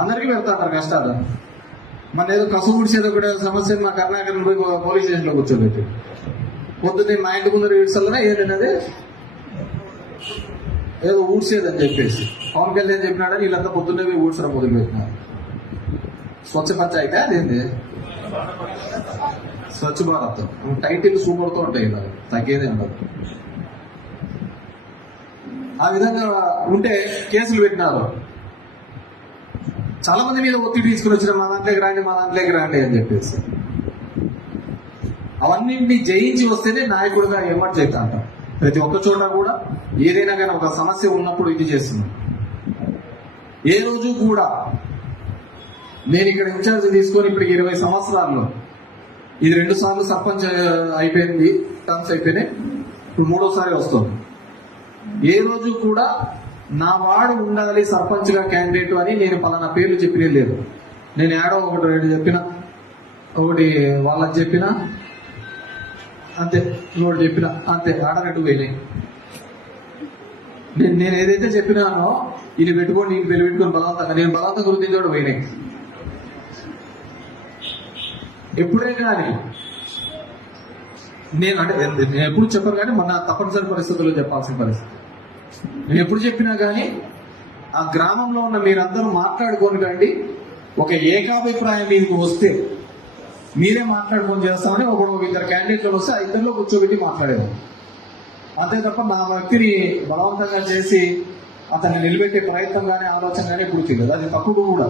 అందరికీ పెడతారు కష్టాలు. మన ఏదో కసు గుడిసేదో కూడా సమస్య మా కర్ణాకరణ పోయి పోలీస్ స్టేషన్లో కూర్చోబెట్టి పొద్దున్నే మా ఇంటి ముందర ఈడ్చల్లనే ఏదైనది ఏదో ఊడ్చేదని చెప్పేసి పవన్ కళ్యాణ్ చెప్పినాడని వీళ్ళంతా పొద్దున్నే పోయి ఊడ్చడం మొదలుపెట్టినారు. స్వచ్ఛ పంచాయతీ అదేంది స్వచ్ఛ భారత్ టైటిల్ సూపర్తో ఉంటాయి ఇలా తగ్గేదే ఉండదు. ఆ విధంగా ఉంటే కేసులు పెట్టినారు. చాలా మంది మీద ఒత్తిడి తీసుకుని వచ్చిన మా దాంట్లోకి రండి అని చెప్పేసి అవన్నింటినీ జయించి వస్తేనే నాయకుడిగా ఏర్పాటు చేస్తా అంటాం. ప్రతి ఒక్క చోట కూడా ఏదైనా కానీ ఒక సమస్య ఉన్నప్పుడు ఇది చేస్తున్నాం. ఏ రోజు కూడా నేను ఇక్కడ ఇన్ఛార్జ్ తీసుకొని ఇప్పుడు 20 సంవత్సరాల్లో ఇది 2 సార్లు సర్పంచ్ అయిపోయింది, టర్మ్స్ అయిపోయినాయి, ఇప్పుడు 3వసారి వస్తుంది. ఏ రోజు కూడా నా వాడు ఉండాలి సర్పంచ్ గా క్యాండిడేట్ అని నేను పలానా పేర్లు చెప్పినే లేదు. నేను ఏడో ఒకటి 2 చెప్పిన, ఒకటి వాళ్ళకి చెప్పిన అంతే, ఇంకోటి చెప్పిన అంతే, ఆడనట్టు పోయినాయి. నేను ఏదైతే చెప్పినానో ఇది పెట్టుకోండి, ఇంక పెట్టుకొని బలవంతంగా నేను బలవంతంగా వృద్ధి కూడా పోయినాయి. ఎప్పుడే కానీ నేను ఎప్పుడు చెప్పను కానీ మన తప్పనిసరి పరిస్థితుల్లో చెప్పాల్సిన పరిస్థితి. నేను ఎప్పుడు చెప్పినా కానీ ఆ గ్రామంలో ఉన్న మీరందరూ మాట్లాడుకొని రండి, ఒక ఏకాభిప్రాయం మీకు వస్తే మీరే మాట్లాడుకొని చేస్తామని ఒక 2 క్యాండిడేట్లు వస్తే ఆ 2లో కూర్చోబెట్టి మాట్లాడేవారు. అంతే తప్ప నా వ్యక్తిని బలవంతంగా చేసి అతన్ని నిలబెట్టే ప్రయత్నం కానీ ఆలోచన కానీ ఇప్పుడు తెలియదు. అది తప్పుడు కూడా.